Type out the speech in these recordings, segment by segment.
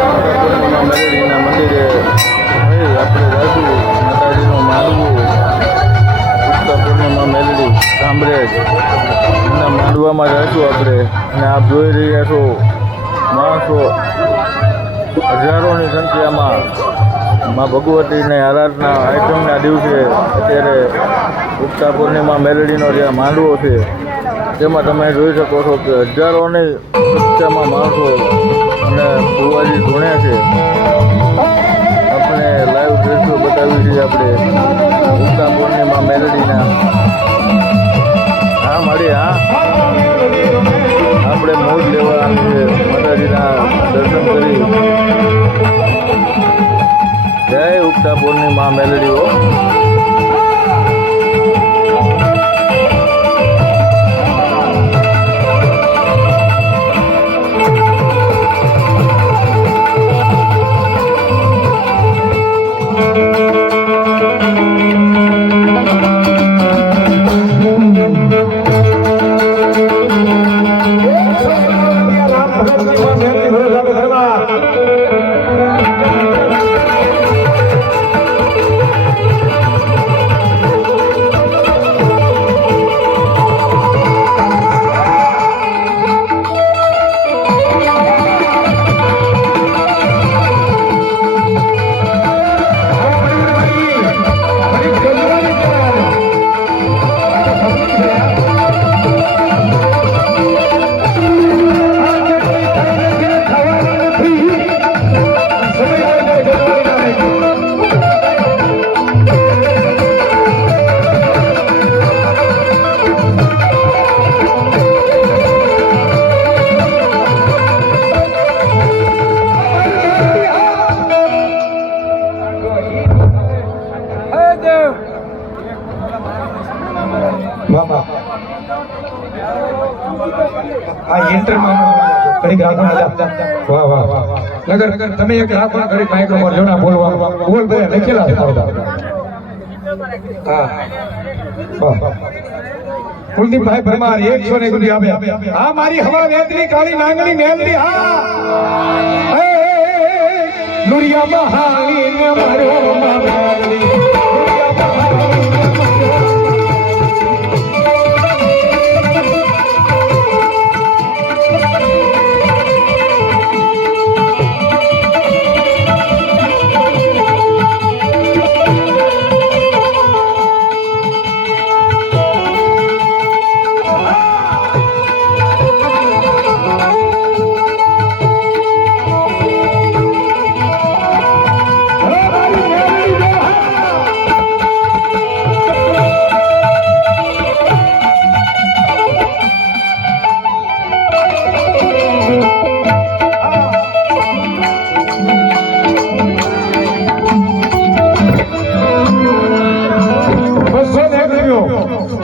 પૂર્ણિમા મેલડીના મંદિરે આપણે રાજુ માતાજીનું માંડવું ઉગતા પૂર્ણિમા મેલડી કામરેજ એના માંડવામાં રહીશું આપણે. અને આપ જોઈ રહ્યા છો માણસો હજારોની સંખ્યામાં મા ભગવતીની આરાધના આઈટમના દિવસે અત્યારે ઉગતા પૂર્ણિમા મેલડીનો જે માંડવો છે તેમાં તમે જોઈ શકો છો કે હજારોની સંખ્યામાં માણસો અને ભુવાજી ધૂણે છે. આપણે લાઈવ દ્રશ્યો બતાવી છીએ આપણે ઉગતા પૂર્ણિમા મેલડીના. હા મારી હા આપણે મોજ લેવા છે માતાજીના દર્શન કરી. જય ઉગતા પૂર્ણિમા મેલડીઓ. તમે એક રાખો ઘડી માઇક્રોફોન જોડા બોલવા બોલ બે લખેલા હા કુલદીપભાઈ પરમાર 100 ને આપે. હા મારી હવા વેતરી કાળી નાંગલી મેલડી હા નુરિયા મહાલી ને મારો માલી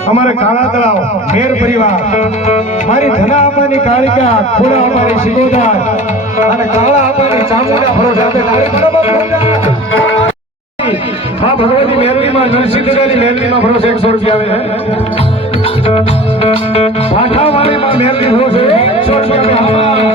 અમારે કાળા તળાવ મેર પરિવાર મારી ધના આપવાની કાળિકા ખોડા અમારી શિકોદાર અને કાળા આપવાની ચામુંડા ભરોસા હા ભગવતી મેલડીમાં નરસિંહની મેલડીમાં ભરોસે 100 રૂપિયા આવે ભાઠા વાળીમાં મેલડી ભરોસે 100 રૂપિયા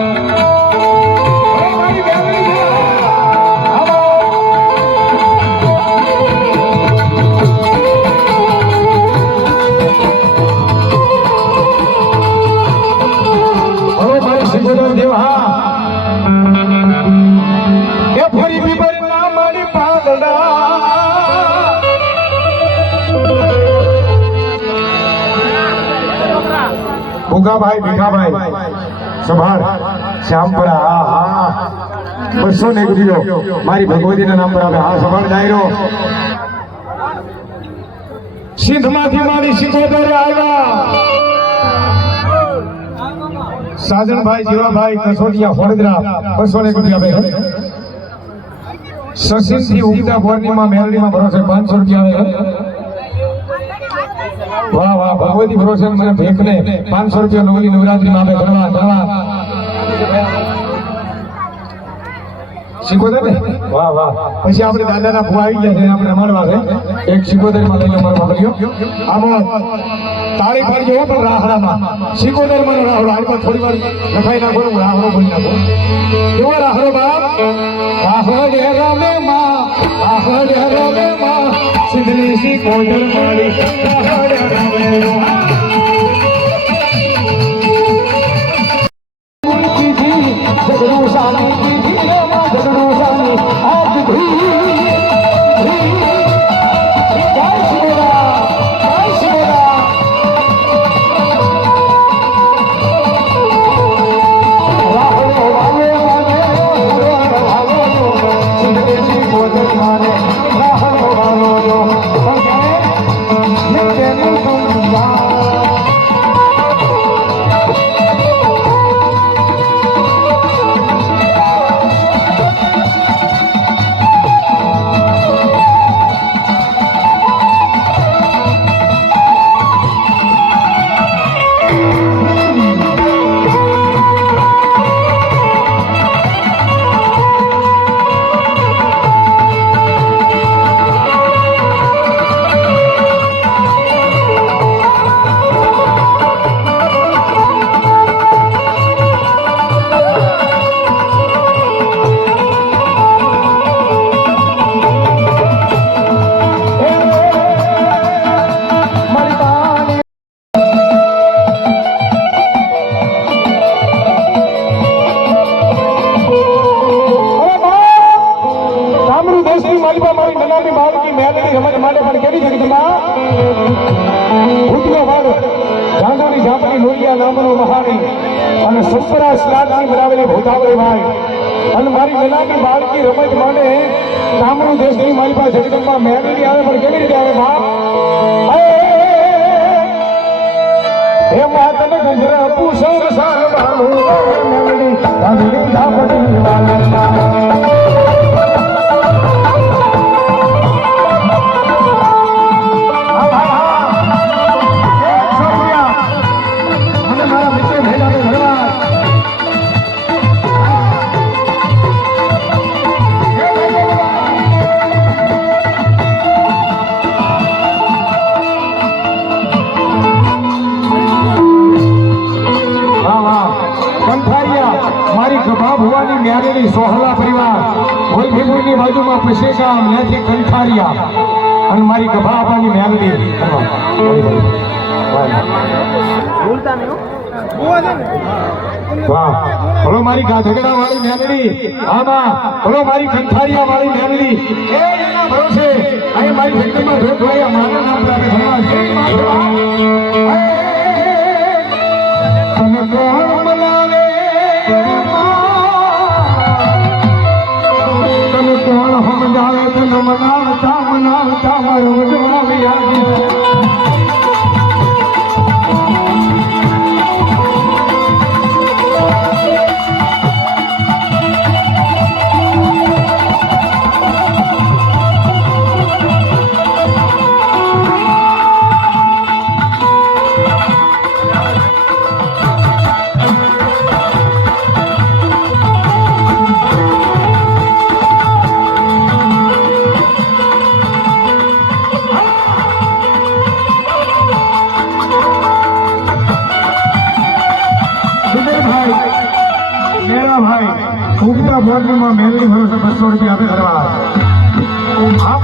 ભીખાભાઈ સંભાળ શ્યામપરા હા 200 ને ગુજ્યો મારી ભગવતીના નામ પર આવે હા સંભાળ ડાયરો સિંધમાંથી મારી સિકોદરે આવ્યા સાજણભાઈ જીવાભાઈ કસોટિયા વડોદરા 200 ને ગુજ્યા આવે સચિનથી ઉગતા પૂર્ણિમા મેલડીમાં ભરોસે 500 રૂપિયા આવે વાહ વાહ ભગવતી ભરોસે મને ભેખને 500 રૂપિયા નવલી નવરાત્રી માં આપે ગણવા શીખોદર ને વાહ વાહ પછી આપણે દાદાના ભુવા આવી ગયા છે આપણે મળવા છે એક શીખોદર માં લઈને મળવા મળ્યો આમો તાળી પાડજો પણ રાહડામાં શીખોદર માં રાહડો આની પર થોડી વાર લખાઈ નાખો રાહડો બોલી નાખો કેવો રાહડો બાપ દેશી કોડલ મારી પહાડ રમેલો જગડું સાની જગડું સાની આજ ભી જય શ્રી રામ જય શ્રી રામ રાહો વાલે વાલે રાહો દેશી કોડલ મારે રાહો વાલો નિત્ય નિસંગા અને સુપરા સ્લાદની બનાવેલી ભૂતાવળી ભાઈ અને મારી મેલાની બાળકી રમત માટે તામરું દેશની મારી પાસે જગદંબા મેળવી આવે પણ કેવી રીતે આવે બાપ હે માતને ગંજરા પૂછો સારવાનું મેળવી ગાંધી દાપટી વાલા સોહલા પરિવાર ગોલભીપુરની બાજુમાં પશેગામ ત્યાંથી કંઠારિયા અને મારી ગભા આપવાની મેલડી વાહ બોલો મારી ઝઘડા વાળી મેલડી આમાં બોલો મારી કંઠારિયા વાળી મેલડી એ એના ભરોસે અહીં મારી જગતમાં જોડવાયા મારા નામ સાથે ભગવાન તને કોણ મનાવે કોણ સમજાવે તને મનાવતા મારું જવાબ યાદ ભાઈ ઉગતા બોર્ડમાં મેલની ભરોસે 200 રૂપિયા આપે કરવા